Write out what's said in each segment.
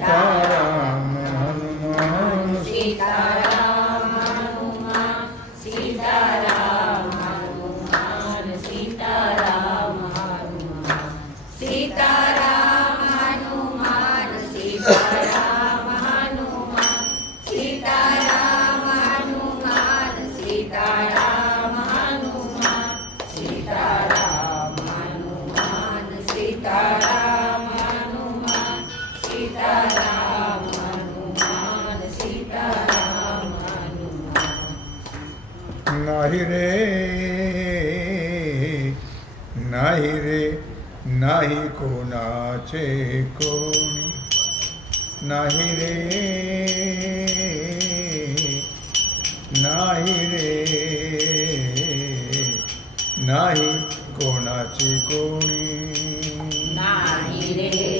સીતારામ હનુમાન સીતારામ હનુમાન સીતારામ હનુમાન સીતારામ હનુમાન સીતા નહીં રે નહીં રે નહીં કોના છે કોણી નહીં રે નહીં રે નહીં કોના છે કોણી નહીં રે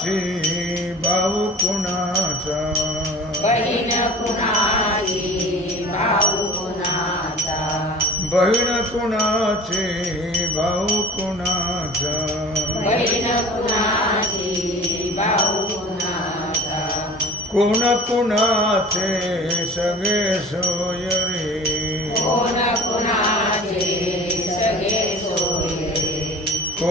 कोणाची भाऊ कोणाचा बहीण कुणाची भाऊ कुणाचा बहीण कोणाचे भाऊ कोणाचा बहीण कुणाची भाऊ कुणाचा कोण कोणाचे सगळे सोय रे कोण कुणाचे सगळे सोय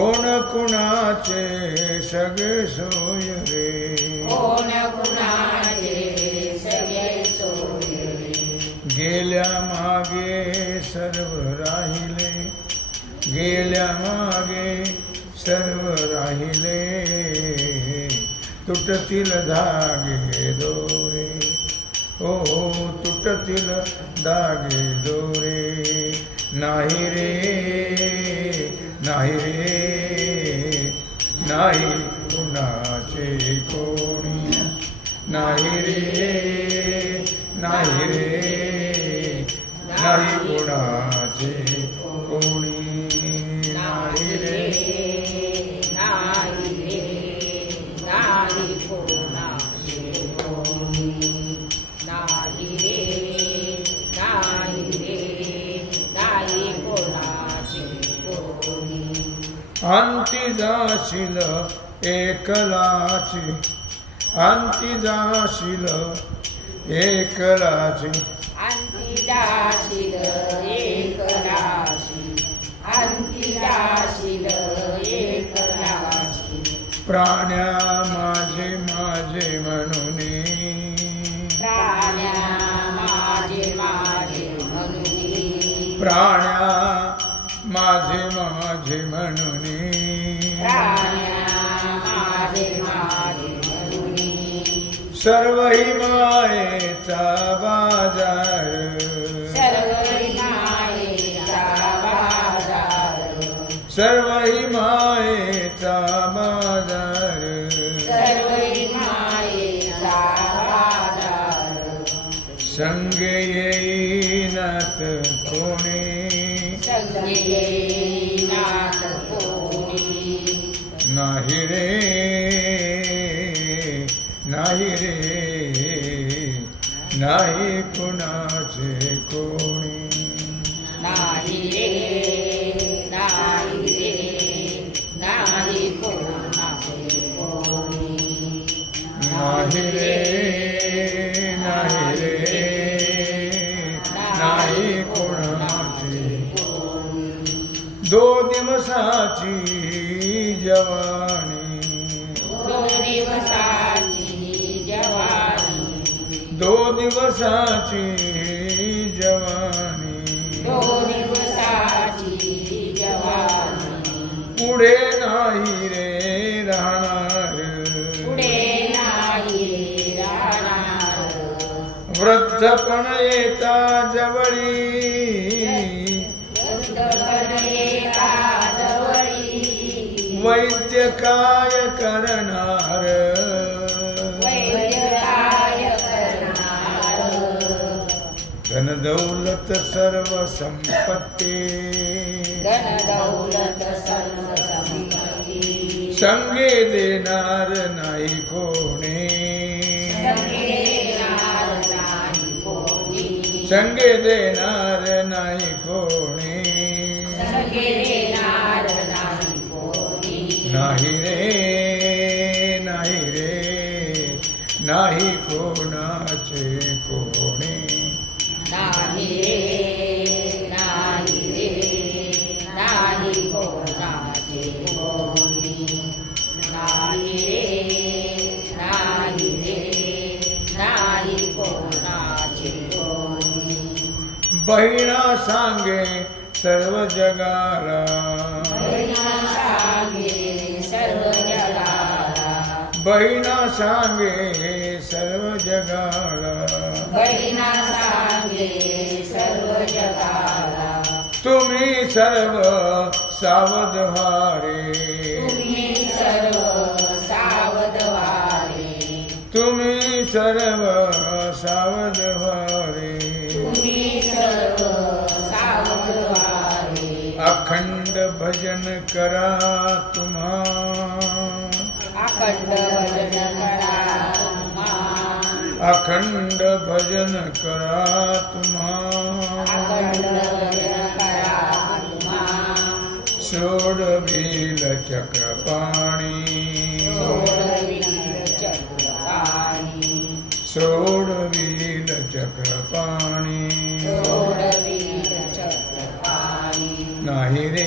कोण कोणाचे सगळे सोय रे? कोण कुणाचे सगळे सोय गेल्या मागे सर्व राहिले. गेल्या मागे सर्व राहिले. तुटतील धागे दोरे. हो तुटतील धागे दोरे. नाही रे 아, 나의 अंती जाशील एकलाची अंती जाशील एकलाची. अंती जाशील एक राशी अंती जाशील एक राशी प्राण्या माझे माझे म्हणून. प्राण्या माझे माझे म्हणून. प्राण्या माझे माझे म्हणून. सर्व ही मायेचा बाजार. सर्व ही मायेचा बाजार. संग येईनात कोणी? नाही रे नाही रे नाही कुणाचे कोणी नाही रे नाही रे नाही कोणाचे कोणी नाही रे नाही रे नाही कोणाचे दो दिवसाची जवानी। दो दिवसाची जवानी। पुढे नाही रे राहणार। वृद्धपण येता जवळी। वैद्य काय करणार धन दौलत सर्व संपत्ती संगे देणार नाही कोणी। संगे देणार नाही कोणी। નહીં રે નહીં રે નહીં કોના છે કોણે? બહેણા સાંગે સર્વ જગારા बहिणा सांगे सर्व जगाला. बहिणा सांगे सर्व जगाला. तुम्ही सर्व सावध व्हा रे तुम्ही सर्व सावध व्हावे तुम्ही सर्व सावध व्हा रे तुम्ही सर्व सावध व्हावे अखंड भजन करा तुम्हा. अखंड भजन करा तुम्हा. सोड भील चक्रपाणी सोड भील चक्रपाणी नाही रे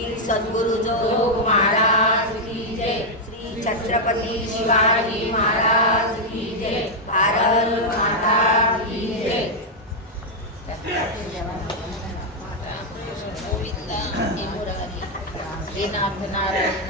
श्री सद्गुरु जोग महाराज की जय. श्री छत्रपती शिवाजी महाराज की जय. भारत माता की जय. नारायण